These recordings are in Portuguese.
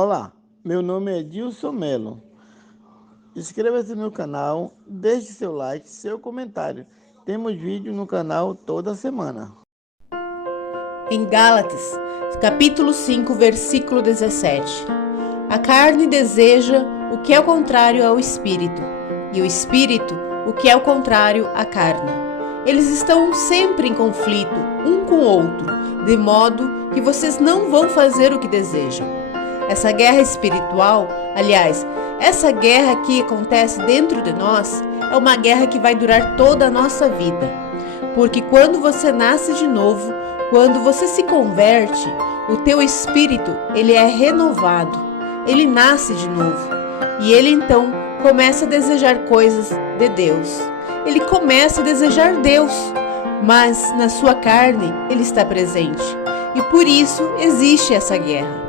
Olá, meu nome é Dilson Melo. Inscreva-se no canal, deixe seu like, seu comentário. Temos vídeo no canal toda semana. Em Gálatas, capítulo 5, versículo 17. A carne deseja o que é o contrário ao espírito, e o espírito o que é o contrário à carne. Eles estão sempre em conflito um com o outro, de modo que vocês não vão fazer o que desejam. Essa guerra espiritual, aliás, essa guerra que acontece dentro de nós, é uma guerra que vai durar toda a nossa vida. Porque quando você nasce de novo, quando você se converte, o teu espírito, ele é renovado, ele nasce de novo. E ele então começa a desejar coisas de Deus. Ele começa a desejar Deus, mas na sua carne ele está presente. E por isso existe essa guerra.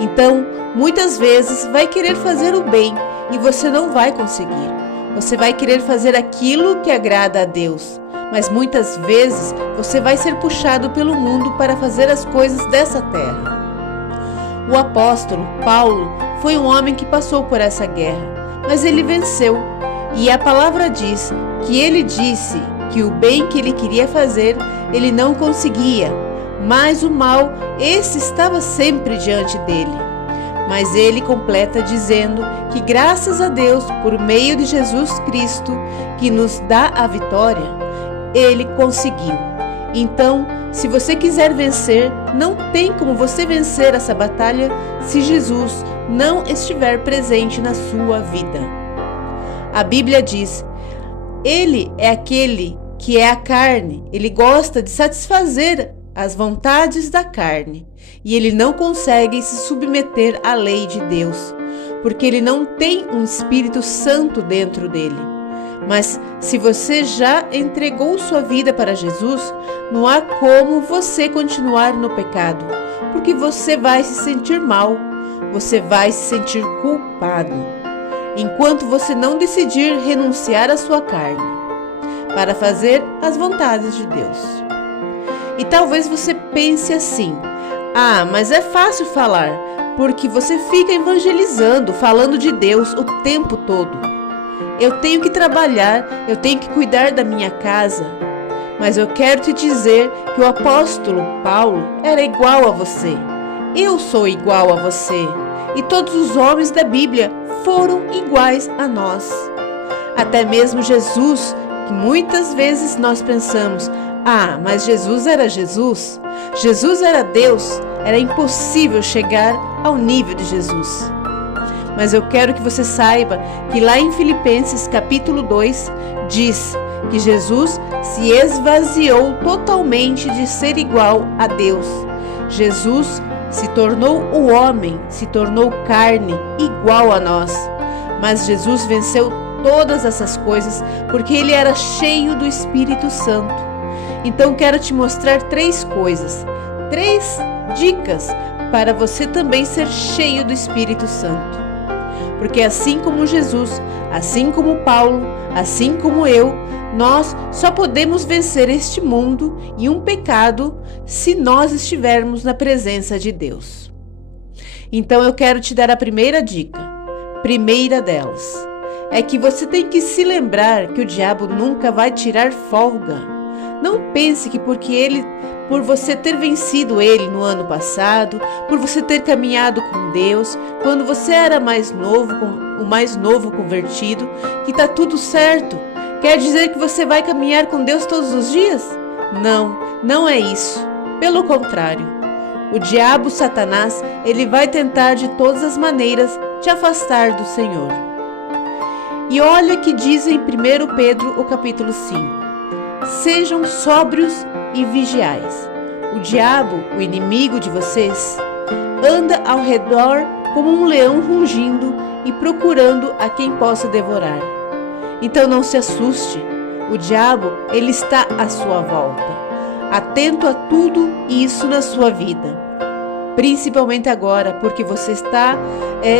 Então, muitas vezes vai querer fazer o bem e você não vai conseguir. Você vai querer fazer aquilo que agrada a Deus, mas muitas vezes você vai ser puxado pelo mundo para fazer as coisas dessa terra. O apóstolo Paulo foi um homem que passou por essa guerra, mas ele venceu. E a palavra diz que ele disse que o bem que ele queria fazer, ele não conseguia, mas o mal, esse estava sempre diante dele. Mas ele completa dizendo que graças a Deus, por meio de Jesus Cristo, que nos dá a vitória, ele conseguiu. Então, se você quiser vencer, não tem como você vencer essa batalha se Jesus não estiver presente na sua vida. A Bíblia diz: ele é aquele que é a carne, ele gosta de satisfazer as vontades da carne, e ele não consegue se submeter à lei de Deus, porque ele não tem um Espírito Santo dentro dele. Mas se você já entregou sua vida para Jesus, não há como você continuar no pecado, porque você vai se sentir mal, você vai se sentir culpado, enquanto você não decidir renunciar à sua carne, para fazer as vontades de Deus. E talvez você pense assim: mas é fácil falar, porque você fica evangelizando, falando de Deus o tempo todo. Eu tenho que trabalhar, eu tenho que cuidar da minha casa. Mas eu quero te dizer que o apóstolo Paulo era igual a você. Eu sou igual a você. E todos os homens da Bíblia foram iguais a nós. Até mesmo Jesus, que muitas vezes nós pensamos: mas Jesus era Jesus. Jesus era Deus. Era impossível chegar ao nível de Jesus. Mas eu quero que você saiba que lá em Filipenses capítulo 2 diz que Jesus se esvaziou totalmente de ser igual a Deus. Jesus se tornou o homem, se tornou carne igual a nós. Mas Jesus venceu todas essas coisas porque ele era cheio do Espírito Santo. Então quero te mostrar 3 coisas, 3 dicas para você também ser cheio do Espírito Santo. Porque assim como Jesus, assim como Paulo, assim como eu, nós só podemos vencer este mundo e um pecado se nós estivermos na presença de Deus. Então eu quero te dar a primeira dica. Primeira delas é que você tem que se lembrar que o diabo nunca vai tirar folga. Não pense que por você ter vencido ele no ano passado, por você ter caminhado com Deus, quando você era mais novo, o mais novo convertido, que está tudo certo. Quer dizer que você vai caminhar com Deus todos os dias? Não, não é isso. Pelo contrário, o diabo, Satanás, ele vai tentar de todas as maneiras te afastar do Senhor. E olha que diz em 1 Pedro, o capítulo 5. Sejam sóbrios e vigiais. O diabo, o inimigo de vocês, anda ao redor como um leão rugindo e procurando a quem possa devorar. Então não se assuste. O diabo, ele está à sua volta, atento a tudo isso na sua vida. Principalmente agora, porque você está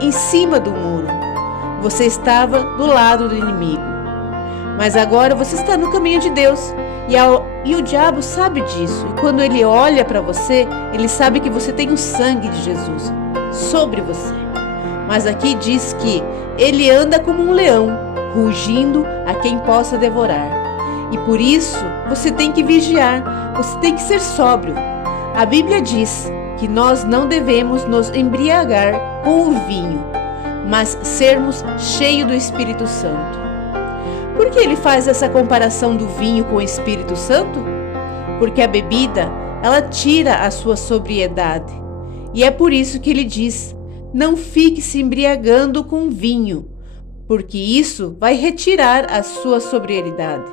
em cima do muro. Você estava do lado do inimigo. Mas agora você está no caminho de Deus. E o diabo sabe disso. E quando ele olha para você, ele sabe que você tem o sangue de Jesus. sobre você. Mas aqui diz que ele anda como um leão, rugindo a quem possa devorar. E por isso você tem que vigiar, você tem que ser sóbrio. A Bíblia diz que nós não devemos nos embriagar com o vinho, mas sermos cheios do Espírito Santo. Por que ele faz essa comparação do vinho com o Espírito Santo? Porque a bebida, ela tira a sua sobriedade. E é por isso que ele diz: não fique se embriagando com vinho, porque isso vai retirar a sua sobriedade.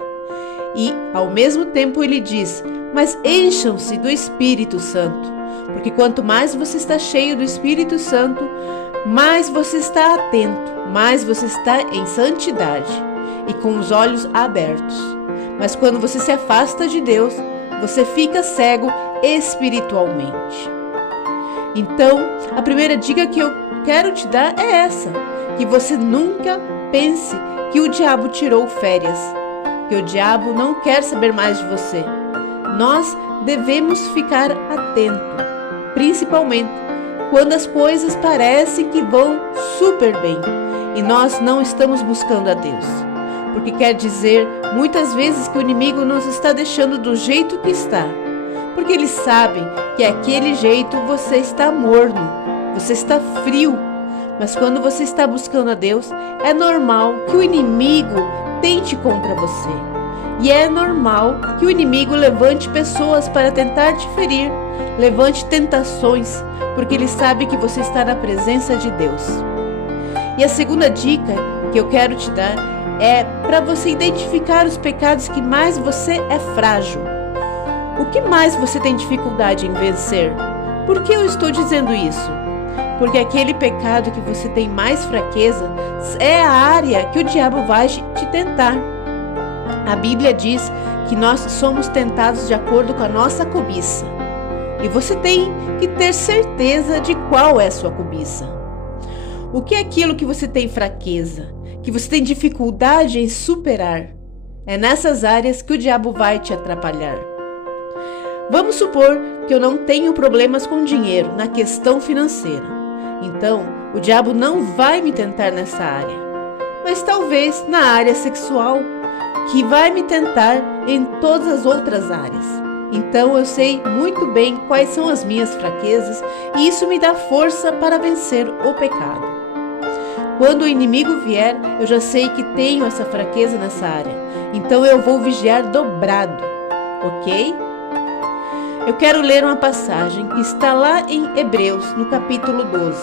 E, ao mesmo tempo, ele diz: mas encham-se do Espírito Santo, porque quanto mais você está cheio do Espírito Santo, mais você está atento, mais você está em santidade e com os olhos abertos. Mas quando você se afasta de Deus, você fica cego espiritualmente. Então, a primeira dica que eu quero te dar é essa: que você nunca pense que o diabo tirou férias, que o diabo não quer saber mais de você. Nós devemos ficar atentos, principalmente quando as coisas parecem que vão super bem e nós não estamos buscando a Deus. Porque quer dizer muitas vezes que o inimigo nos está deixando do jeito que está, porque eles sabem que aquele jeito você está morno, você está frio. Mas quando você está buscando a Deus, é normal que o inimigo tente contra você. E é normal que o inimigo levante pessoas para tentar te ferir, levante tentações, porque ele sabe que você está na presença de Deus. E a segunda dica que eu quero te dar é para você identificar os pecados que mais você é frágil. O que mais você tem dificuldade em vencer? Por que eu estou dizendo isso? Porque aquele pecado que você tem mais fraqueza é a área que o diabo vai te tentar. A Bíblia diz que nós somos tentados de acordo com a nossa cobiça. E você tem que ter certeza de qual é a sua cobiça. O que é aquilo que você tem fraqueza, que você tem dificuldade em superar? É nessas áreas que o diabo vai te atrapalhar. Vamos supor que eu não tenho problemas com dinheiro na questão financeira. Então, o diabo não vai me tentar nessa área. Mas talvez na área sexual, que vai me tentar em todas as outras áreas. Então eu sei muito bem quais são as minhas fraquezas e isso me dá força para vencer o pecado. Quando o inimigo vier, eu já sei que tenho essa fraqueza nessa área. Então eu vou vigiar dobrado, ok? Eu quero ler uma passagem que está lá em Hebreus, no capítulo 12.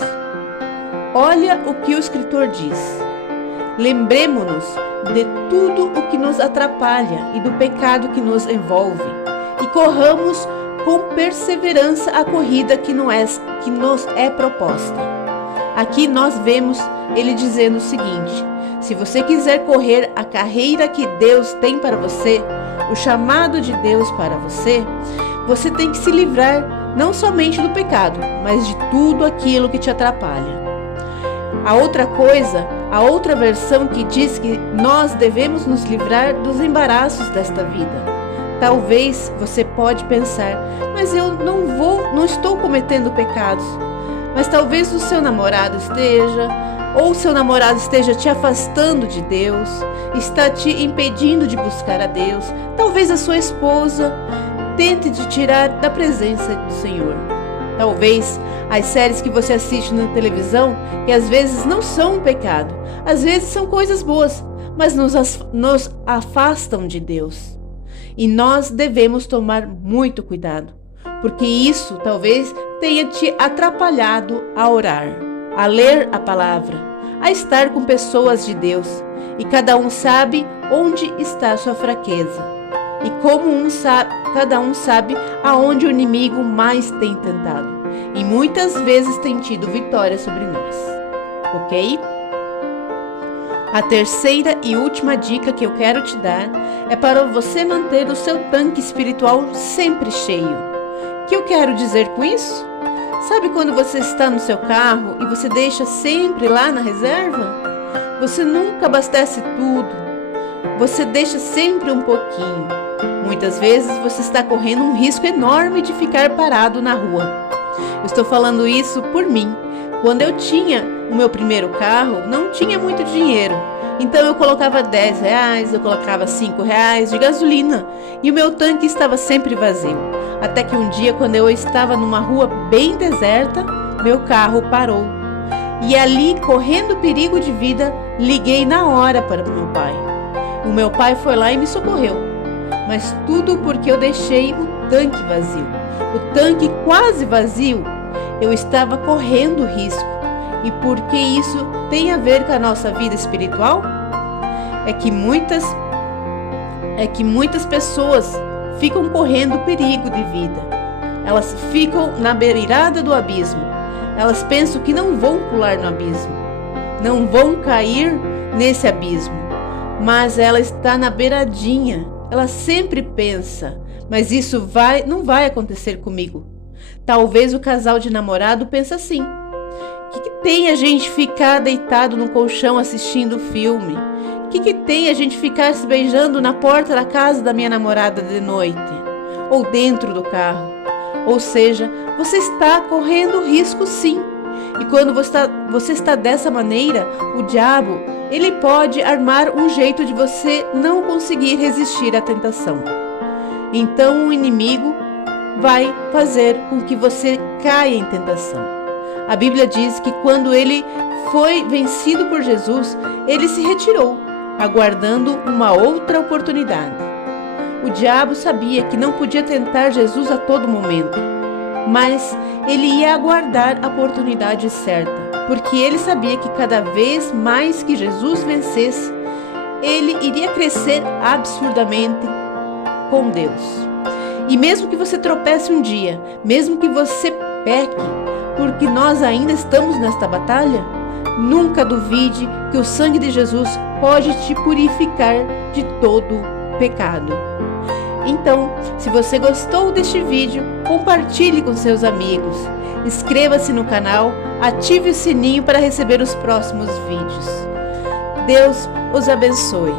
Olha o que o escritor diz. Lembremo-nos de tudo o que nos atrapalha e do pecado que nos envolve, e corramos com perseverança a corrida que nos é proposta. Aqui nós vemos ele dizendo o seguinte: se você quiser correr a carreira que Deus tem para você, o chamado de Deus para você, você tem que se livrar não somente do pecado, mas de tudo aquilo que te atrapalha. A outra versão que diz que nós devemos nos livrar dos embaraços desta vida. Talvez você pode pensar: mas eu não estou cometendo pecados. Mas talvez o seu namorado esteja, ou o seu namorado esteja te afastando de Deus, está te impedindo de buscar a Deus. Talvez a sua esposa tente te tirar da presença do Senhor. Talvez as séries que você assiste na televisão, que às vezes não são um pecado, às vezes são coisas boas, mas nos afastam de Deus. E nós devemos tomar muito cuidado, porque isso talvez tenha te atrapalhado a orar, a ler a palavra, a estar com pessoas de Deus. E cada um sabe onde está a sua fraqueza. E cada um sabe aonde o inimigo mais tem tentado. E muitas vezes tem tido vitória sobre nós. Ok? A terceira e última dica que eu quero te dar é para você manter o seu tanque espiritual sempre cheio. O que eu quero dizer com isso? Sabe quando você está no seu carro e você deixa sempre lá na reserva? Você nunca abastece tudo. Você deixa sempre um pouquinho. Muitas vezes você está correndo um risco enorme de ficar parado na rua. Eu estou falando isso por mim, Quando eu tinha o meu primeiro carro, não tinha muito dinheiro. Então eu colocava R$10, eu colocava R$5 de gasolina e o meu tanque estava sempre vazio. Até que um dia, quando eu estava numa rua bem deserta, meu carro parou. E ali, correndo perigo de vida, liguei na hora para o meu pai. O meu pai foi lá e me socorreu. Mas tudo porque eu deixei o tanque vazio. O tanque quase vazio, eu estava correndo risco. E por que isso tem a ver com a nossa vida espiritual? É que muitas pessoas ficam correndo perigo de vida. Elas ficam na beirada do abismo. Elas pensam que não vão pular no abismo, não vão cair nesse abismo. Mas ela está na beiradinha. Ela sempre pensa, mas isso não vai acontecer comigo. Talvez o casal de namorado pense assim: o que tem a gente ficar deitado no colchão assistindo filme? O que tem a gente ficar se beijando na porta da casa da minha namorada de noite? Ou dentro do carro? Ou seja, você está correndo risco sim. E quando você está dessa maneira, o diabo, ele pode armar um jeito de você não conseguir resistir à tentação. Então o inimigo vai fazer com que você caia em tentação. A Bíblia diz que quando ele foi vencido por Jesus, ele se retirou, aguardando uma outra oportunidade. O diabo sabia que não podia tentar Jesus a todo momento, mas ele ia aguardar a oportunidade certa, porque ele sabia que cada vez mais que Jesus vencesse, ele iria crescer absurdamente com Deus. E mesmo que você tropece um dia, mesmo que você peque, porque nós ainda estamos nesta batalha, nunca duvide que o sangue de Jesus pode te purificar de todo pecado. Então, se você gostou deste vídeo, compartilhe com seus amigos, inscreva-se no canal, ative o sininho para receber os próximos vídeos. Deus os abençoe.